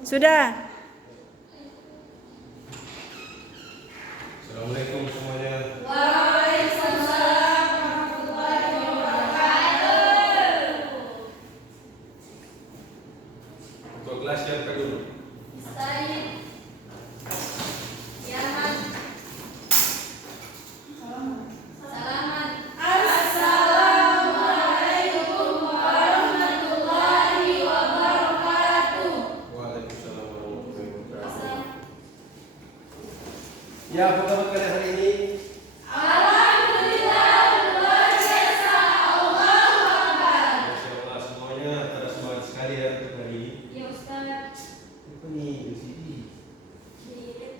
Sudah. Assalamualaikum semuanya. Waalaikumsalam warahmatullahi wabarakatuh. Untuk kelas siapa dulu? Mustahil. Yaman. Salaman. Assalamualaikum warahmatullahi wabarakatuh. Waalaikumsalam warahmatullahi wabarakatuh. Assalamualaikum. Ya, apa kabar kalian hari ini? Alhamdulillah luar biasa. Allahu Akbar. Masya Allah semuanya pada semangat sekali ya untuk hari ini. Ya Ustaz. Apa nih di sini? Di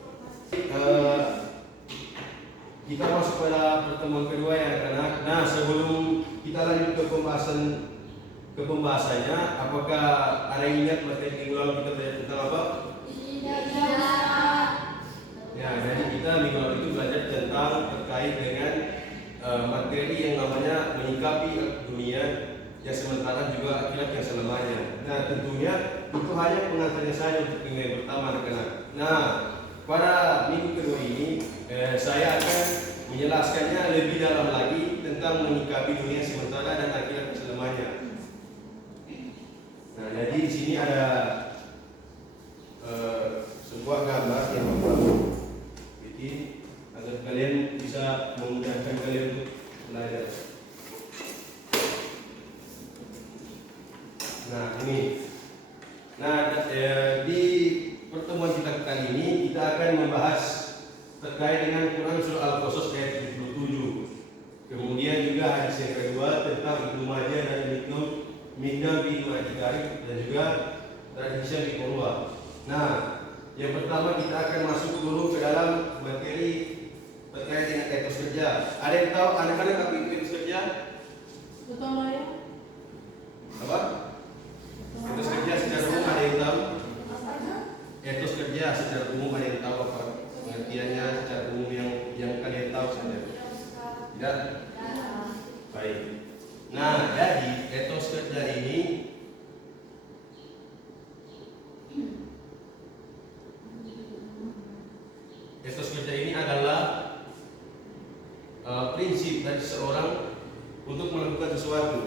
Kita masuk pada pertemuan kedua ya anak-anak. Nah, sebelum kita lanjut ke pembahasannya, apakah ada yang ingat materi minggu lalu kita belajar tentang apa? Ya, jadi kita minggu lalu itu belajar tentang terkait dengan materi yang namanya menyikapi dunia yang sementara juga akhirat yang selamanya. Nah, tentunya itu hanya pengantarnya saja untuk minggu yang pertama anak-anak. Nah, pada minggu kedua ini saya akan menjelaskannya lebih dalam lagi tentang menyikapi dunia sementara dan akhirat yang selamanya. Nah, jadi di sini ada sebuah gambar yang membangun. Jadi agar kalian bisa memudahkan kalian untuk belajar. Nah ini, di pertemuan kita kali ini kita akan membahas terkait dengan Quran surah Al-Qasas ayat 77. Kemudian juga hadis yang kedua tentang Ibnu Majah dan Mikdam bin Ma'ad dan juga dari Hisham bin Urwah. Nah, yang pertama kita akan masuk dulu ke dalam materi terkait dengan etos kerja. Ada yang tahu anak-anak apa itu etos kerja? Betul ya. Apa? Etos kerja secara umum ada yang tahu? Etos kerja secara umum ada yang tahu apa pengertiannya secara umum yang kalian tahu saja? Tidak? Baik. Nah, jadi etos kerja ini adalah prinsip dari seseorang untuk melakukan sesuatu.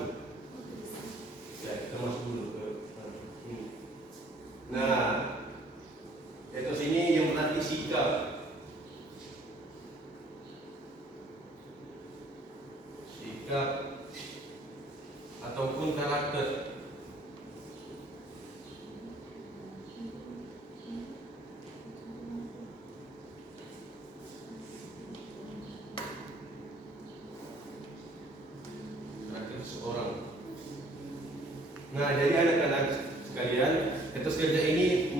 Ya, kita masuk dulu ke ini. Nah, etos ini yang berarti sikap. Sikap ataupun karakter. Seorang. Nah, jadi anak-anak sekalian, etos kerja ini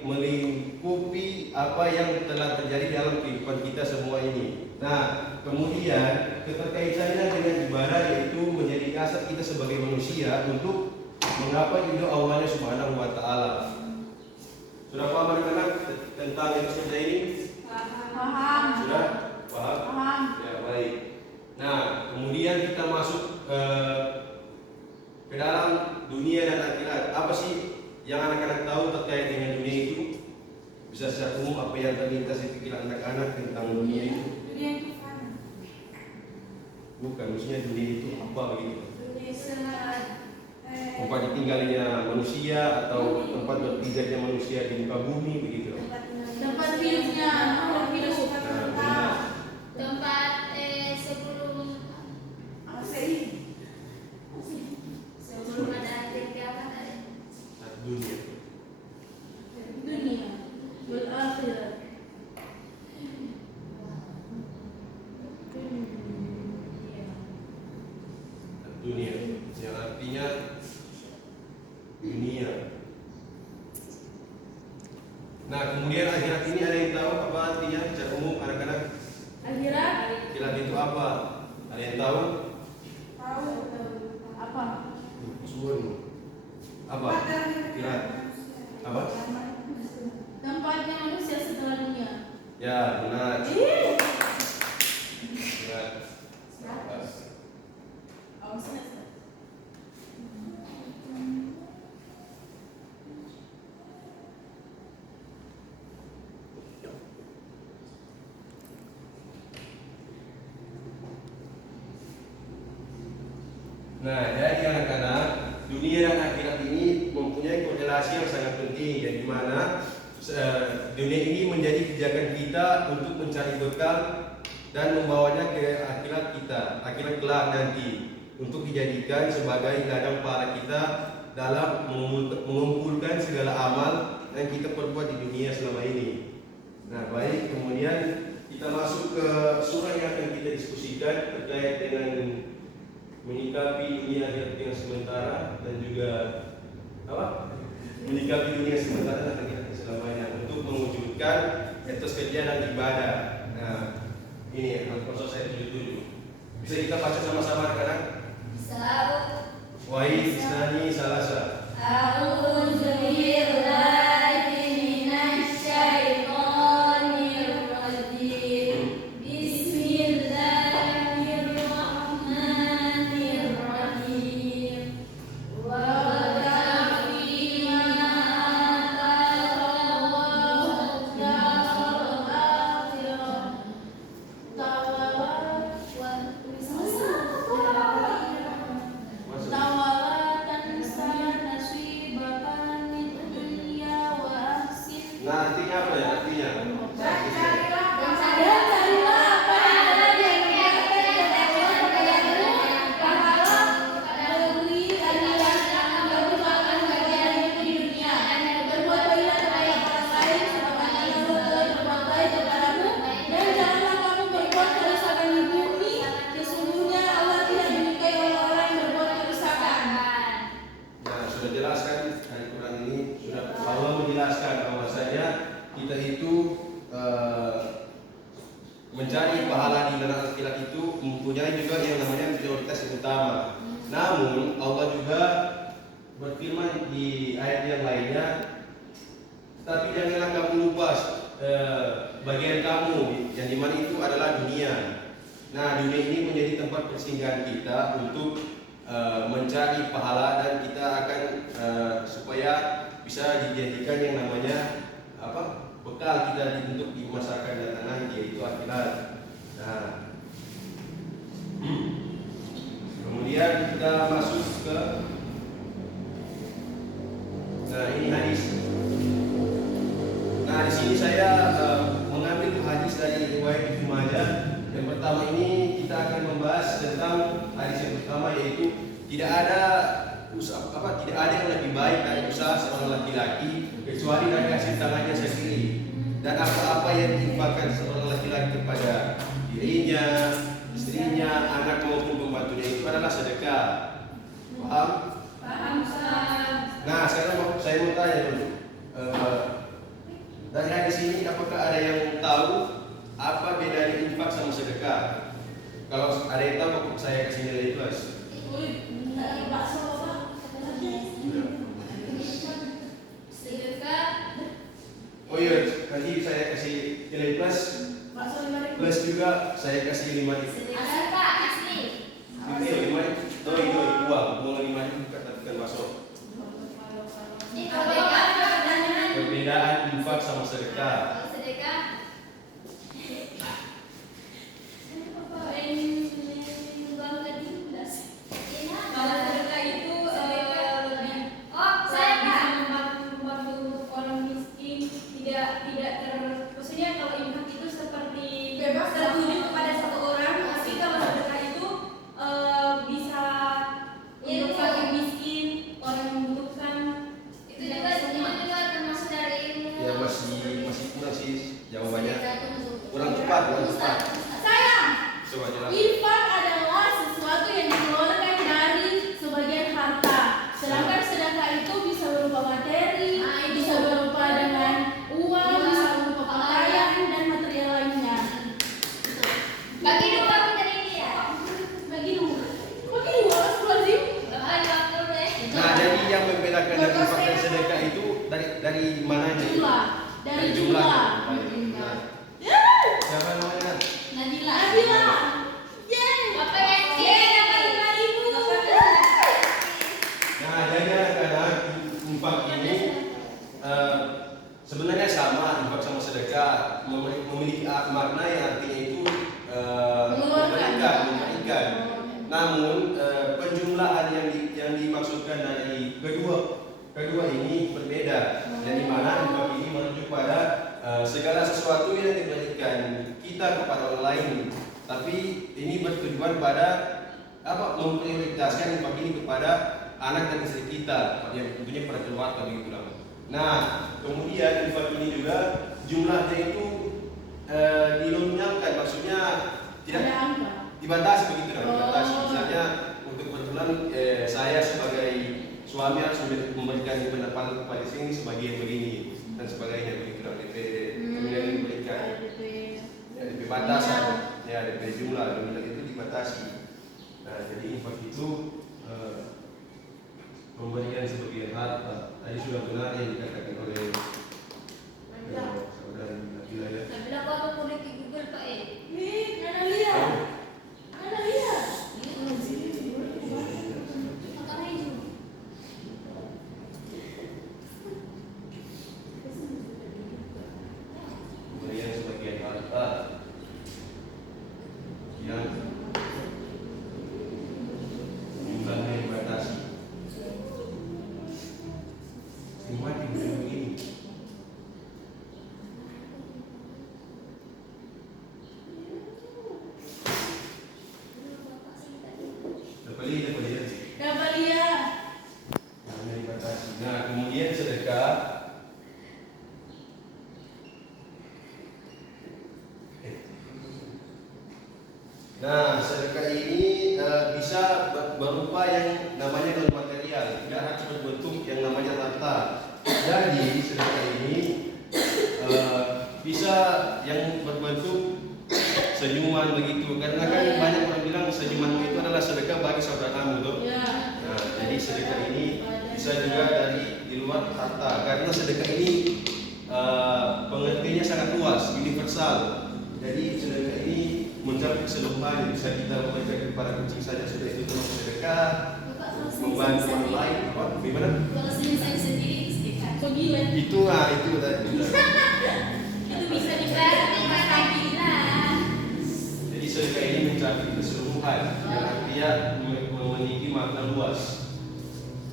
melingkupi apa yang telah terjadi dalam kehidupan kita semua ini. Nah, kemudian keterkaitannya dengan ibadah yaitu menjadi dasar kita sebagai manusia untuk menggapai ridho Allah Subhanahu wa taala. Sudah paham anak-anak tentang etos kerja ini? Paham. Sudah? Paham? Paham. Ya, baik. Nah, kemudian kita masuk ke dalam dunia dan akhirat. Apa sih yang anak-anak tahu terkait dengan dunia itu? Bisa secara umum apa yang terlintas di pikiran anak-anak tentang dunia itu? Dunia itu fana. Bukan, maksudnya dunia itu apa begitu? Dunia senang. Tempat ditinggalnya manusia atau tempat berpijaknya manusia di muka bumi begitu? Tempat hidupnya makhluk hidup. Nah, benar. Tempat sebelum ada akhir kiamat ada. Dunia. Dunia berakhirat. Dunia yang artinya dunia. Nah, kemudian akhirat ini ada yang tahu apa artinya secara umum anak-anak? Akhirat. Akhirat itu apa? Ada yang tahu? Tahu apa? Suwun. Apa? Akhirat. Apa? Tempatnya manusia setelah dunia. Ya, benar. Ih. Benar. Awas ya. Nah, jadi anak-anak, dunia dan akhirat ini mempunyai korelasi yang sangat penting, yang dimana dunia ini menjadi pijakan kita untuk mencari bekal dan membawanya ke akhirat kita, akhirat kelak nanti, untuk dijadikan sebagai ladang pahala kita dalam mengumpulkan segala amal yang kita perbuat di dunia selama ini. Nah, baik, kemudian kita masuk ke surah yang akan kita diskusikan terkait dengan menyikapi dunia akhirat yang sementara dan juga apa? Menyikapi dunia sementara dan akhirat selamanya untuk mewujudkan etos kerja dan ibadah. Nah, ini Al-Qasas ayat 77. Bisa kita baca sama-sama anak-anak? Bisa. Wahid isnani salasa. A'udzu billahi minasy syaithanir rajim. Bismillahirrahmanirrahim. Wa ta'fi ma ataqallahu darul akhirah. Nah, artinya apa ya? Artinya Carilah apa yang ada di neraka dan kalian pahala beri kalian yang merupakan bagian di dunia. Berbuat baiklah kepada orang lain sebagaimana yang telah berbuat baik kepadamu, dan janganlah kamu berbuat kerusakan di bumi. Sesungguhnya Allah tidak menyukai orang-orang yang berbuat kerusakan. Nah, sudah jelaskan dari Quran ini, sudah Allah menjelaskan bahwasanya kita itu mencari pahala di neraka akhirat itu mempunyai juga yang namanya prioritas yang utama. Namun Allah juga berfirman di ayat yang lainnya, tapi janganlah kamu lupa bagian kamu yang dimana itu adalah dunia. Nah, dunia ini menjadi tempat persinggahan kita untuk mencari pahala, dan kita akan supaya bisa dijadikan yang namanya apa, bekal kita untuk di masa akan datang nanti, yaitu akhirat. Nah, kemudian kita masuk ke ini hadis. Nah, di sini saya mengambil hadis dari riwayat Ibnu Majah. Yang pertama ini kita akan membahas tentang hadis yang pertama, yaitu tidak ada yang lebih baik dari usaha seorang laki-laki kecuali dari hasil tangannya sendiri, dan apa-apa yang diinfakkan seorang laki-laki kepada dirinya, istrinya, anak maupun pembantunya itu adalah sedekah. Paham? Paham, Ustaz. Nah, sekarang saya mau tanya dulu. Dari hadis ini apakah ada yang tahu apa bedanya infak sama sedekah? Kalau ada yang tahu, saya kasih nilai plus. Sedekah. Oh iya, nanti saya kasih nilai plus. Plus juga saya kasih 5. Sedekah asli. Itu 5. Itu uang, uang 5 itu bukan masuk. Ini perbedaan. Perbedaan infak sama sedekah. Kalau sedekah kalau sedekah itu lebih saya bisa membantu orang miskin, maksudnya kalau infak itu seperti tertuju kepada satu orang, tapi kalau sedekah itu bisa untuk fakir miskin, orang yang membutuhkan. Itu juga termasuk dari ilmu. Ya masih kurang sih jawabannya. Kurang tepat. Sayang, Coba jelas. infak adalah sesuatu yang dikeluarkan dari sebagian harta. Sedangkan sedekah itu bisa berupa materi, bisa berupa dengan uang, bisa berupa pakaian dan material lainnya. Bagi dua kita ini ya. Bagi dua, lazim. Nah, jadi yang membedakan dari infak dan sedekah itu dari mananya? Jumlah, dari jumlah. jumlah. Nah, siapa namanya? Nabila. Yeay. Bapak yang dapat 5.000. Nah, jadi anak-anak, infak ini sebenarnya sama, infak sama sedekah memiliki makna yang artinya itu memberikan. Namun penjumlahan masukan dari kedua ini berbeda, yang dimana infak ini merujuk pada segala sesuatu yang diberikan kita kepada orang lain, tapi ini bertujuan pada memprioritaskan infak ini kepada anak dan istri kita, yang tentunya pada keluarga begitu lah. Nah, kemudian infak ini juga jumlahnya itu dinominalkan, maksudnya tidak Ada angka. dibatasi begitu lah, dibatasi. Misalnya untuk kebetulan saya sebagai suami harus memberikan pendapatan kepada istri ini sebagian begini dan sebagainya begitu lah. DP kemudian diberikan DP batasan, ya DP jumlah nominal itu dibatasi. Nah, jadi infak itu memberikan sebagian harta. Tadi sudah benar yang dikatakan oleh saudari Nabila ya. Nabila kau tuh kulit di Google Pak Nih, Nana lihat. Nana lihat. Memberikan sebagian harta yang jumlahnya dibatasi. Mati begini. Dapat lihat. Dapat lihat. Jumlahnya dibatasi. Nah, kemudian sedekah. Nah, sedekah ini bisa berupa yang namanya non material, tidak harus berbentuk yang namanya harta. Jadi sedekah ini bisa yang berbentuk senyuman begitu, karena kan banyak orang bilang senyuman itu adalah sedekah bagi saudaramu tuh. Ya. Nah, jadi sedekah ini bisa juga dari di luar harta, karena sedekah ini pengertiannya sangat luas, universal. Jadi sedekah ini mencakup keseluruhan, bisa kita memberikan kepada kucing saja sudah itu termasuk sedekah, membantu orang lain, apa gimana? Kalau senyum saya sendiri itu sedekah. Kok gila? Itu tadi. Itu bisa dibayar mas Nabila. Jadi sedekah ini mencakup keseluruhan, yang artinya memiliki makna luas.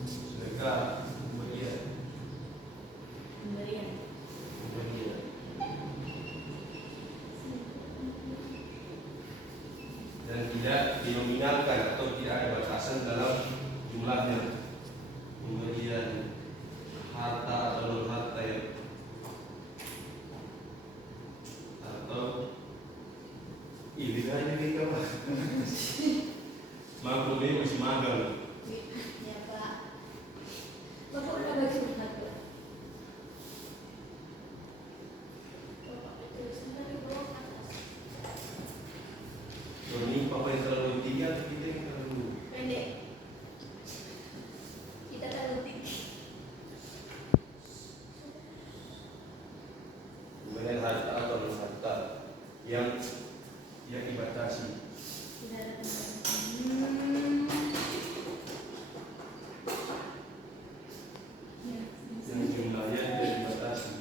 Sedekah pemberian. Dan tidak dinominalkan atau tidak ada batasan dalam jumlahnya. Pemberian harta atau non harta ya, atau bedanya kita mah. Maklum ini masih magang. Ya Pak. Bapak udah baca bukan? Bapak itu sebentar di bawah atas. Ini papa yang terlalu tinggi atau kita yang terlalu Pendek. Kita terlalu tinggi. kemudian harta atau non harta yang dibatasi. Tidak ada pembahasan. Yang jumlahnya tidak dibatasi.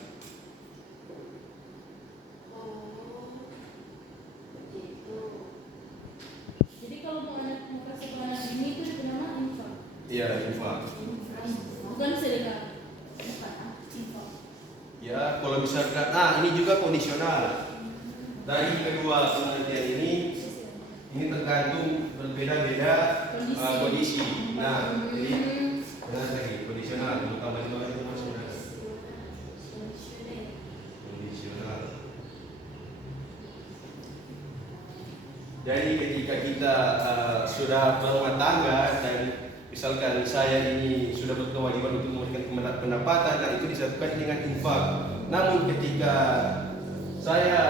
Jadi kalau mau kasih ke anak ini itu bernama infak. Iya, infak. Bukan sedekah. Infak. Ya, kalau misalkan, ini juga kondisional. Dari kedua pengertian ini tergantung berbeda-beda kondisi. Nah, jadi benar lagi kondisional. Tambah di bawah itu masuk kondisional. Jadi ketika kita sudah berumah tangga dan misalkan saya ini sudah berkewajiban untuk memberikan pendapatan, dan itu disatukan dengan infak. Namun ketika saya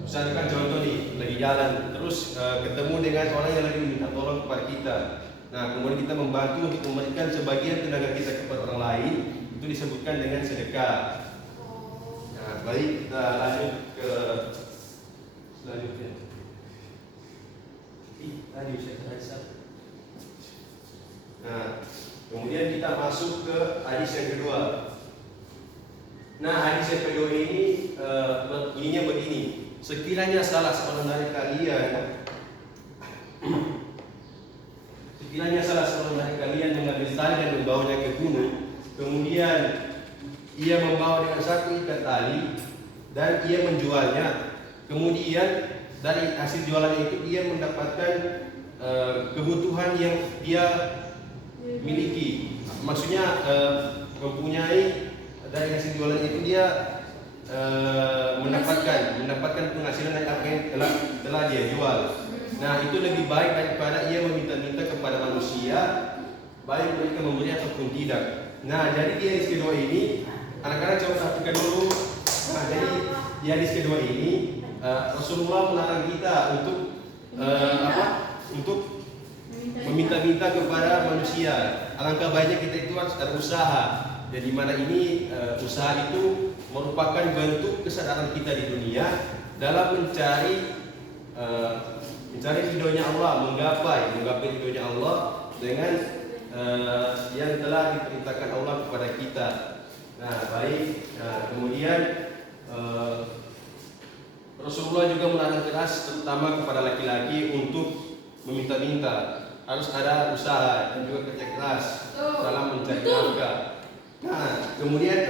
misalkan contoh nih lagi jalan terus ketemu dengan orang yang lagi minta tolong kepada kita, nah kemudian kita membantu untuk memberikan sebagian tenaga kita kepada orang lain, itu disebutkan dengan sedekah. Nah, baik, kita lanjut ke selanjutnya. Tadi saya. Nah, kemudian kita masuk ke hadis yang kedua. Nah, hadis yang kedua ini bunyinya begini: sekiranya salah seorang dari kalian mengambil kemudian ia membawa dengan satu ikat tali dan ia menjualnya. Kemudian dari hasil jualannya itu ia mendapatkan kebutuhan yang dia miliki. Maksudnya mempunyai dari hasil jualan itu dia mendapatkan penghasilan dari apa yang telah dia jual. Nah, itu lebih baik daripada ia meminta-minta kepada manusia, baik mereka memberi ataupun tidak. Nah, jadi di hadis kedua ini, anak-anak coba perhatikan dulu. Nah, jadi di hadis kedua ini Rasulullah melarang kita untuk untuk meminta-minta kepada manusia. Alangkah baiknya kita itu harus ada usaha. Jadi mana ini usaha itu merupakan bentuk kesadaran kita di dunia dalam mencari ridhonya Allah, menggapai ridhonya Allah dengan yang telah diperintahkan Allah kepada kita. Nah, baik. Kemudian Rasulullah juga melarang keras terutama kepada laki-laki untuk meminta-minta. Harus ada usaha dan juga kerja keras dalam mencari nafkah. Nah, kemudian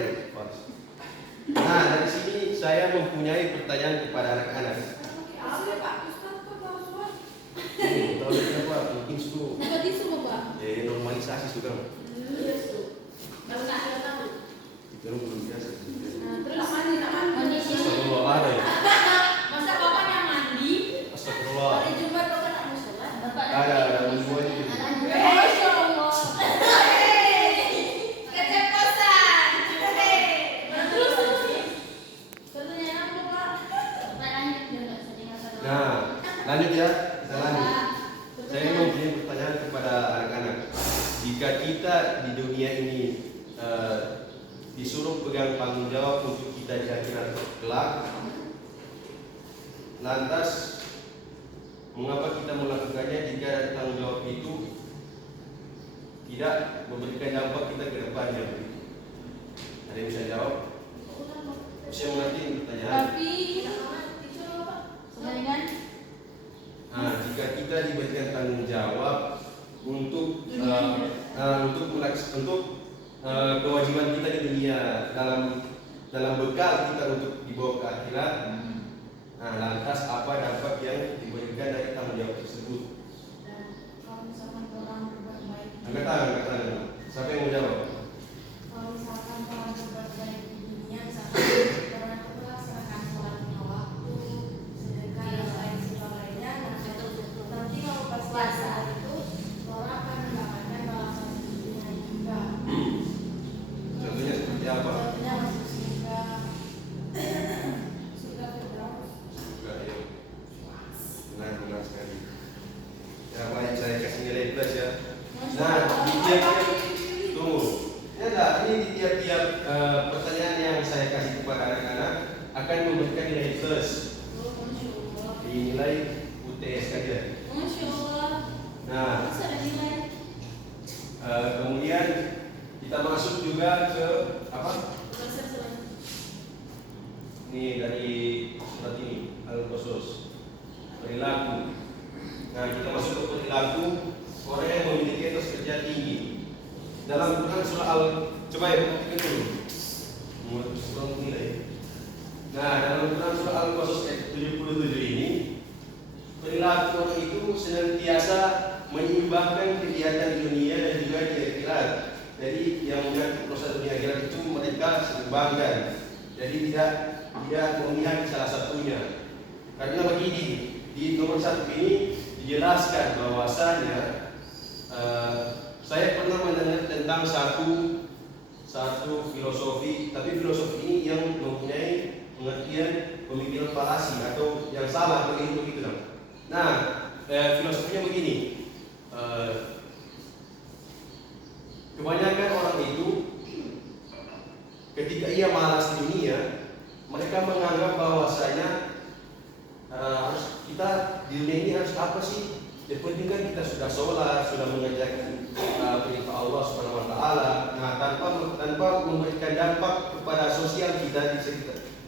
dari sini saya mempunyai pertanyaan kepada anak-anak. Tahu apa? Mungkin itu normalisasi sudah. Itu belum biasa. Astagfirullah, ada ya? Masa bapak yang mandi? Astagfirullah. Hari Jumat bapak tak musola? Ada semua itu. Masya Allah. Kecepatan. Terus. Pertanyaan apa Pak? Nah, lanjut ya. Kita lanjut. Saya mempunyai pertanyaan kepada anak-anak. Jika kita di dunia ini disuruh pegang tanggung jawab untuk kita di akhirat kelak, lantas mengapa kita melakukannya jika dari tanggung jawab itu tidak memberikan dampak kita ke depannya? Ada yang bisa jawab? Saya mengerti pertanyaan. Nah, jika kita diberikan tanggung jawab untuk kewajiban kita di dunia dalam bekal kita untuk dibawa ke akhirat, nah lantas apa dampak yang diberikan dari tanggung jawab tersebut? Kalau misalkan orang berbuat baik, Angkat tangan. Siapa yang mau jawab? kalau misalkan orang berbuat baik di dunia, misalkan orang itu melaksanakan sholat lima waktu, sedekah dan lain sebagainya, nanti kalau pas puasa itu orang akan mendapatkan balasan di dunia juga. Contohnya seperti apa? Contohnya masuk surga Firdaus. Juga ya. Benar sekali. Ya baik, saya kasih nilai plus ya. Nah, di tiap-tiap ini di tiap-tiap pertanyaan yang saya kasih kepada anak-anak akan memberikan nilai plus. Dinilai UTS saja. Masya Allah. Nah, Bisa ada nilai. kemudian kita masuk juga ke apa? Ini dari surat ini Al-Qasas, perilaku. Nah, kita masuk ke perilaku orang yang memiliki etos kerja tinggi. Dalam Quran surah coba ya perhatikan dulu. Surah nilai. Nah, dalam Quran surah Al-Qasas ayat 77 ini, perilaku orang itu senantiasa menyeimbangkan kegiatan di dunia dan juga di akhirat. Jadi yang menyangkut proses dunia akhirat itu mereka seimbangkan. Jadi tidak memihak salah satunya. Karena begini, di nomor 1 ini dijelaskan bahwasanya saya pernah mendengar tentang satu filosofi, tapi filosofi ini yang mempunyai pengertian pemikiran falasi atau yang salah begitu. Nah, filosofinya begini. Kebanyakan orang itu ketika ia malas di dunia, mereka menganggap bahwasanya harus kita di dunia ini harus apa sih? Yang penting kan kita sudah sholat, sudah mengerjakan perintah Allah Subhanahu Wa Taala. Nah, tanpa memberikan dampak kepada sosial kita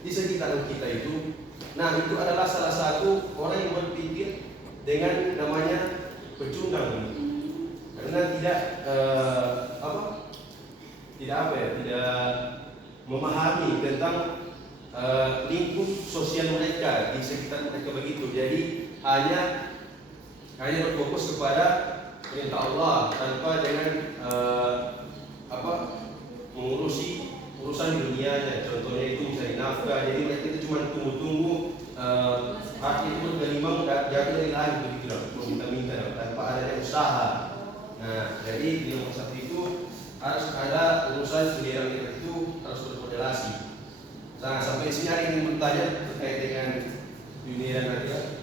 di sekitar kita itu. Nah, itu adalah salah satu orang yang berpikir dengan namanya pecundang, karena tidak tidak memahami tentang lingkup sosial mereka di sekitar mereka begitu. Jadi hanya berfokus kepada perintah Allah tanpa dengan mengurusi urusan dunianya. Contohnya itu misalnya nafkah. Jadi mereka itu cuma tunggu-tunggu hati itu bergelimang jatuh dari langit begitu lah, minta-minta tanpa adanya usaha. Nah, jadi di nomor satu itu harus ada urusan sendirian itu harus berkorelasi. Nah, sampai sini ada yang bertanya terkait dengan dunia nanti.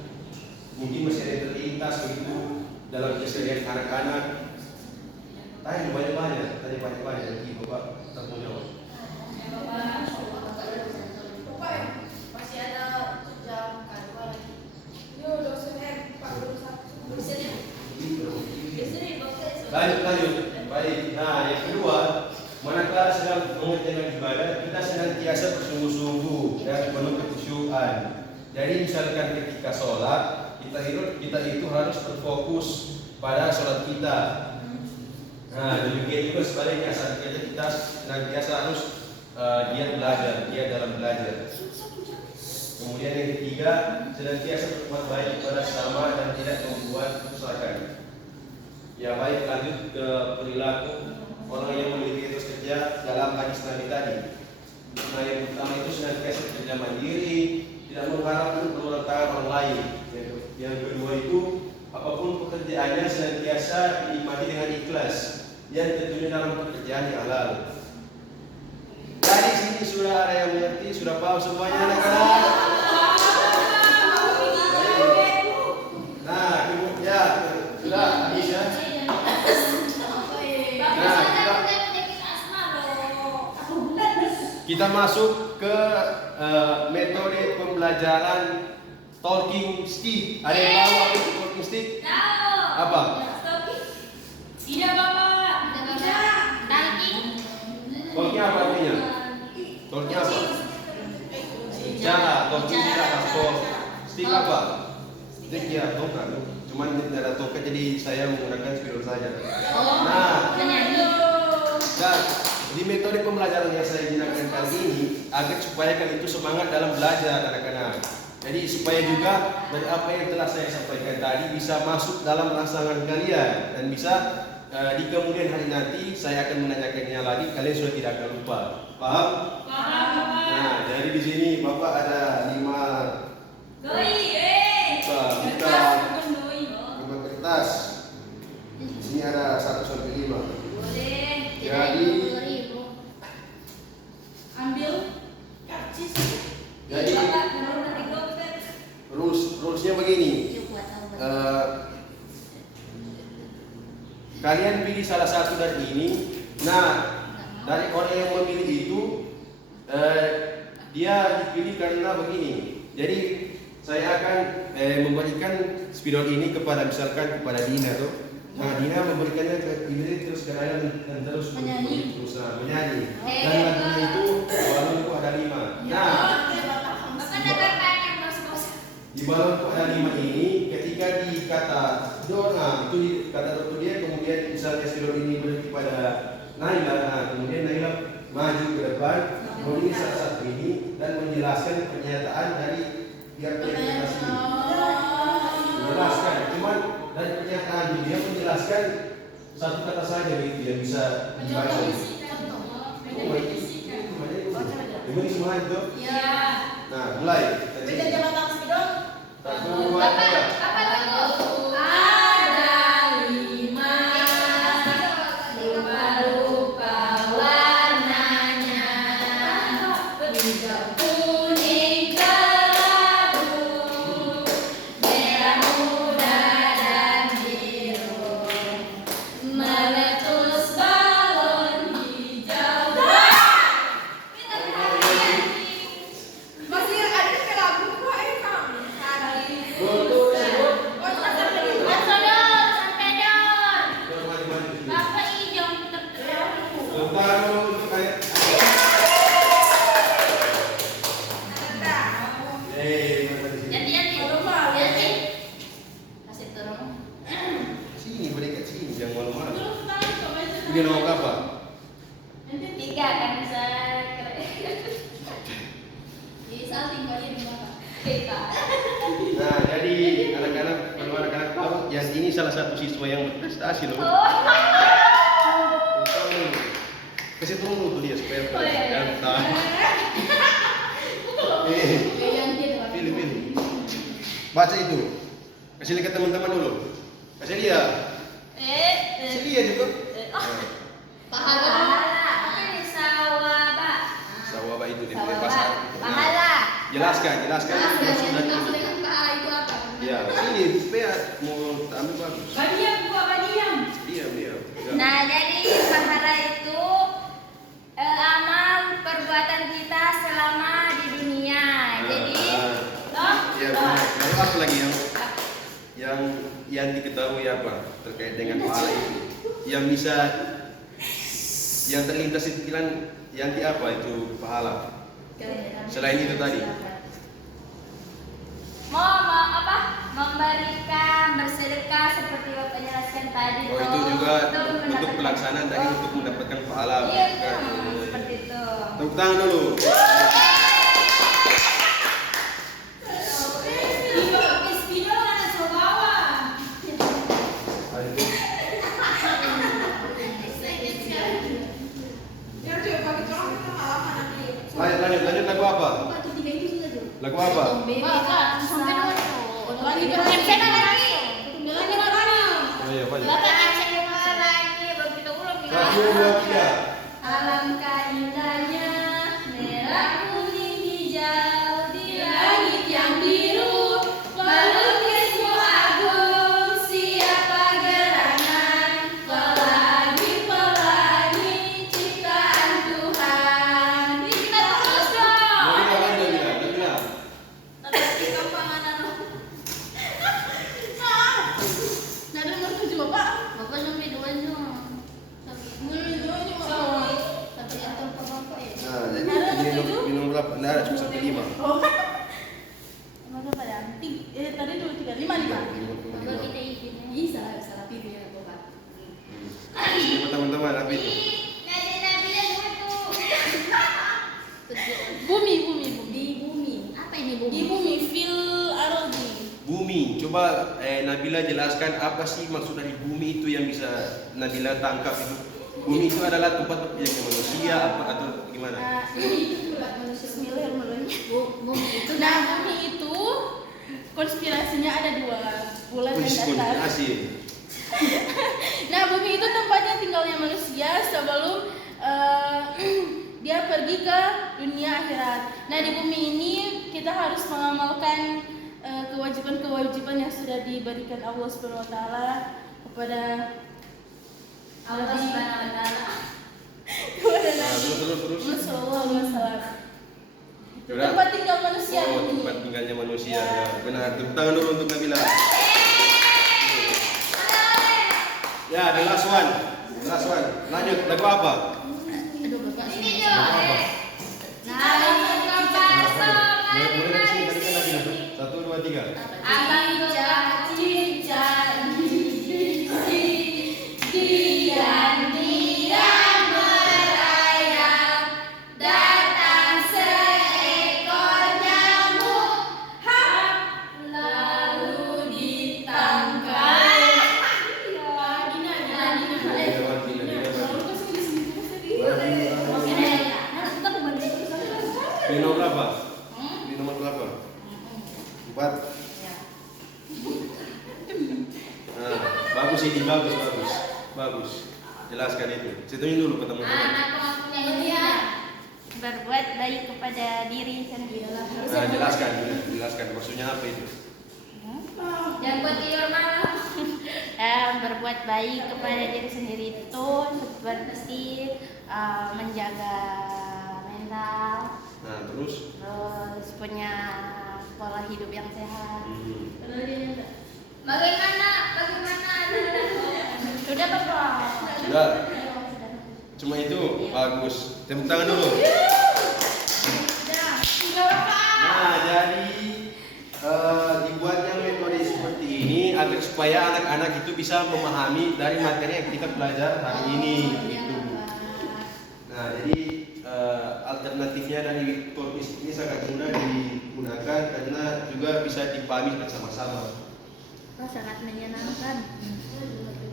Mungkin masih ada yang terlintas begitu dalam keseharian anak-anak. Tanya banyak-banyak nanti Bapak tertanya jawab. Masih ada jam kedua lagi. Yo dosennya Pak Guru satu. Dosennya. Lanjut. Baik. Nah, yang kedua, manakala sedang mengerjakan ibadah, kita senantiasa bersungguh-sungguh dan penuh kekhusyukan. Jadi misalkan ketika sholat, kita itu harus berfokus pada sholat kita. Nah, demikian juga sebaliknya saat kita senantiasa harus giat dalam belajar. Kemudian yang ketiga, senantiasa berbuat baik kepada sesama dan tidak membuat kerusakan. Ya baik, lanjut ke perilaku orang yang memiliki etos kerja dalam hadis Nabi tadi. Nah, yang pertama itu senantiasa kerja mandiri, tidak mengharapkan pertolongan tangan orang lain. Yang kedua itu apapun pekerjaannya senantiasa dinikmati dengan ikhlas, yang tentunya dalam pekerjaan yang halal. Dari sini sudah ada yang mengerti, sudah paham semuanya anak-anak. Nah, kemudian sudah habis ya. Nah, kita masuk ke metode pembelajaran talking stick. Ada yang tahu apa itu talking stick? Tahu. Apa? Tidak, Bapak. Talking apa artinya? Talking apa? Bicara, talking bicara. Stick apa? Stick ya, tongkat. Cuman tidak ada tongkat, jadi saya menggunakan spidol saja. Nah, dan di metode pembelajaran yang saya gunakan kali ini agar supaya kalian itu semangat dalam belajar anak-anak. Jadi supaya juga dari apa yang telah saya sampaikan tadi bisa masuk dalam rangsangan kalian dan bisa di kemudian hari nanti saya akan menanyakannya lagi, kalian sudah tidak akan lupa. Paham? Paham, Bapak. Nah, jadi di sini Bapak ada 5 kertas. Di sini ada 1 sampai 5. Boleh. Jadi Ambil karcis. Jadi Bapak naruh nanti dompet. rulesnya begini. Kalian pilih salah satu dari ini. Nah, dari orang yang memilih itu dia dipilih karena begini. Jadi saya akan memberikan spidol ini kepada misalkan kepada Dina tuh. Nah, Dina memberikannya ke Indri terus ke Raya dan terus berusaha menyanyi. Dan lagunya itu balonku ada 5. Nah, di balonku ada 5 ini ketika di kata Dona itu di kata dokter dia, kemudian misalnya spidol ini berhenti pada Naila. Nah, kemudian Naila maju ke depan memilih salah satu ini dan menjelaskan pernyataan dari pihak presentasi. Menjelaskan, cuman dari pernyataan dia menjelaskan satu kata saja begitu yang bisa dibaca. Ini semua itu. Nah, mulai. Satu, dua, tiga. Ada 5 rupa-rupa warnanya, hijau, kuning, kelabu, merah muda dan biru, meletus balon hijau. Masih ada ke lagu kok Betul, sebut. Bentar dulu untuk kayak. salah satu siswa yang berprestasi loh. Kasih tunggu tuh dia supaya tahu. Pilih. Baca itu. Kasih lihat teman-teman dulu. Kasih dia. Kasih dia juga. Pahala. Apa ini sawaba? Sawaba itu di pasar. Pahala. Jelaskan. Maksudnya pahala itu apa? Ya, ini supaya mau tamu bagus. Badiam, buah badiam. Iya. Nah, jadi pahala itu amal perbuatan kita selama di dunia. Jadi, Iya benar. Lalu apa lagi yang diketahui apa terkait dengan pahala itu? Yang bisa yang terlintas di pikiran Yanti apa itu pahala? Selain itu tadi. memberikan bersedekah seperti Bapak jelaskan tadi. Oh itu juga untuk mendapatkan- pelaksanaan tadi untuk mendapatkan pahala. Iya, seperti itu. Tepuk tangan dulu. Lanjut lagu apa? Lagu apa? Oh iya, Pak. 1, 2, 3. Alangkah indahnya merah kuning hijau di langit yang biru, melukismu agung siapa gerangan, pelangi ciptaan Tuhan. Kita terus dong. Nabila. Nah, jadi minum berapa? Nggak ada, cuma sampai 5. Tadi dulu 35 nih, Pak. Coba teman-teman, apa itu? Bumi. Di Di bumi fil ardi. Bumi. Coba Nabila jelaskan apa sih maksud dari bumi itu yang bisa Nabila tangkap itu. Bumi itu adalah tempat yang manusia apa atau gimana? Nah, bumi itu konspirasinya ada 2, bulan dan datar. Konspirasi. Nah, bumi itu tempatnya tinggalnya manusia sebelum dia pergi ke dunia akhirat. Nah, di bumi ini kita harus mengamalkan kewajiban-kewajiban yang sudah diberikan Allah Subhanahu wa taala kepada Allah Subhanahu wa taala. kepada Nah, Nabi terus. Sallallahu alaihi wasallam. Udah. Tempat tinggal manusia Oh, ini. tempat tinggalnya manusia. Ya, benar. Tepuk tangan dulu untuk Nabila. Ya, the last one. Lanjut, lagu apa? Ini dong. Mulai dari sini tadi kan Nabila. 1, 2, 3. Diam merayap, datang seekor nyamuk, lalu ditangkap. Minum berapa? Minum berapa? 4. Nah, bagus ini, bagus. Jelaskan itu. Situin dulu ke teman-teman. Berbuat baik kepada diri sendiri. Nah, jelaskan maksudnya apa itu? Jangan buat tidur malam. Berbuat baik kepada diri sendiri itu seperti menjaga mental, Nah, terus? punya pola hidup yang sehat. Bagaimana? Sudah Bapak. Sudah. Cuma itu bagus. Tepuk tangan dulu. Nah, jadi dibuatnya metode seperti ini agar supaya anak-anak itu bisa memahami dari materi yang kita belajar hari ini. Gitu. Nah, jadi alternatifnya dari topik ini sangat mudah digunakan karena juga bisa dipahami bersama-sama. Oh, sangat menyenangkan.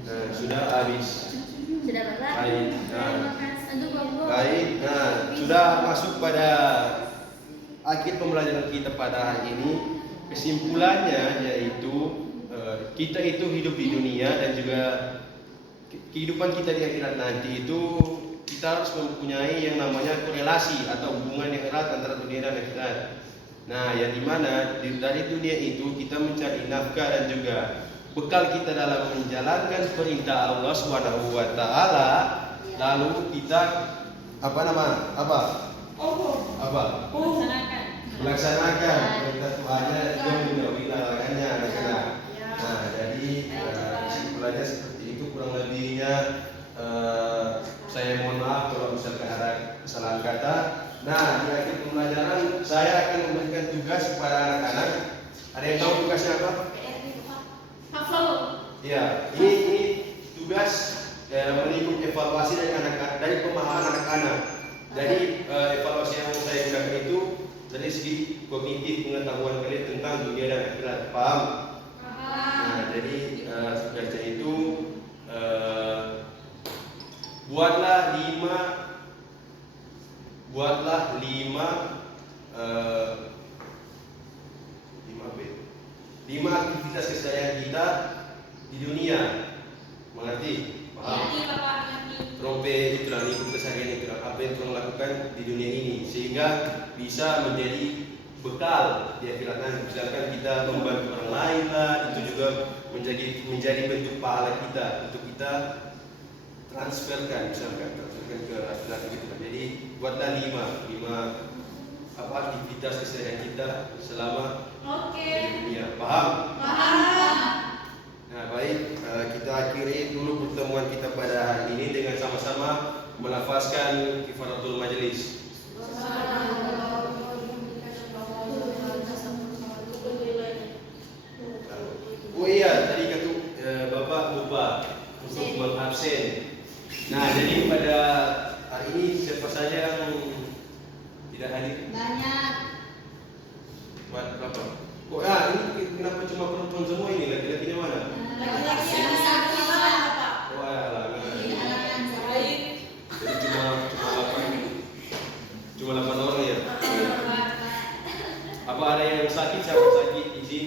Nah, sudah habis. Sudah Bapak? Baik. Terima kasih. Aduh, Bapak. Baik. Nah, sudah masuk pada akhir pembelajaran kita pada hari ini. Kesimpulannya yaitu kita itu hidup di dunia dan juga kehidupan kita di akhirat nanti itu kita harus mempunyai yang namanya korelasi atau hubungan yang erat antara dunia dan akhirat. Nah, yang dimana dari dunia itu kita mencari nafkah dan juga bekal kita dalam menjalankan perintah Allah Subhanahu wa taala. Lalu kita melaksanakan perintah Tuhannya dan menjauhi larangannya. Nah, jadi kesimpulannya seperti itu kurang lebihnya. Saya mohon maaf kalau misalkan ada kesalahan kata. Nah, di akhir pembelajaran saya akan memberikan tugas kepada anak-anak. Ada yang tahu tugasnya apa? Hafal. Ya, ini tugas mengikut evaluasi dari pemahaman anak-anak. Dari evaluasi yang saya gunakan itu dari segi kognitif pengetahuan kalian tentang dunia dan akhirat. Paham? Nah, jadi tugasnya itu buatlah 5 aktivitas keseharian kita di dunia. Mengerti? Paham? Ngerti Bapak, ngerti. Trompe itulah lingkup keseharian itulah apa yang kita lakukan di dunia ini sehingga bisa menjadi bekal di akhirat nanti. Misalkan kita membantu orang lain lah, itu juga menjadi bentuk pahala kita untuk kita transferkan ke akhirat kita. Jadi buatlah 5 aktivitas keseharian kita selama Oke. di dunia. Paham? Paham. Nah, baik, kita akhiri dulu pertemuan kita pada hari ini dengan sama-sama melafazkan kifaratul majelis. Oh iya, tadi kata Bapak lupa untuk mengabsen. Nah, jadi pada hari ini siapa saja yang tidak hadir? Banyak. Berapa? Kok ini kenapa cuma perempuan semua ini? Laki-lakinya mana? Laki-laki yang satu, Pak. Oh alah, Ini anak yang baik. jadi cuma 8 orang ya. Apa ada yang sakit? Siapa sakit? Izin.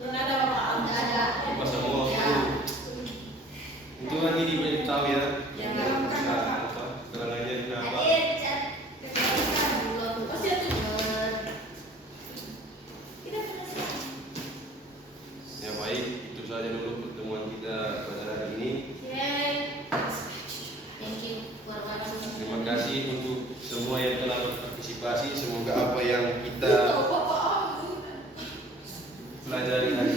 Tidak ada Bapak. Tidak ada. Apa semua? Itu nanti diberitahu ya. Terang aja kenapa. Ya baik, itu saja dulu pertemuan kita pada hari ini. Thank you. Terima kasih untuk semua yang telah berpartisipasi. Semoga apa yang kita pelajari hari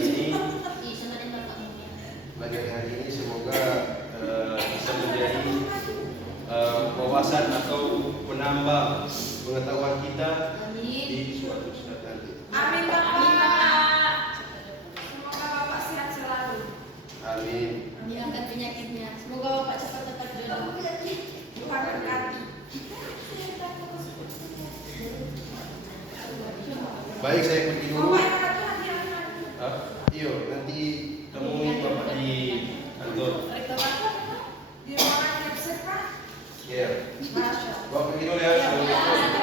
ini semoga bisa menjadi wawasan atau menambah pengetahuan kita di suatu saat nanti. Amin Bapak. Semoga Bapak sehat selalu. Amin. Diangkat penyakitnya. Semoga Bapak cepat-cepat jodoh. Tuhan berkati. Baik, saya pergi dulu. Bapak yang ada hadiah. Iyo, nanti temui Bapak di kantor. Di ruangan resep Pak. Iya. Masya. Bapak pergi dulu ya. Assalamualaikum.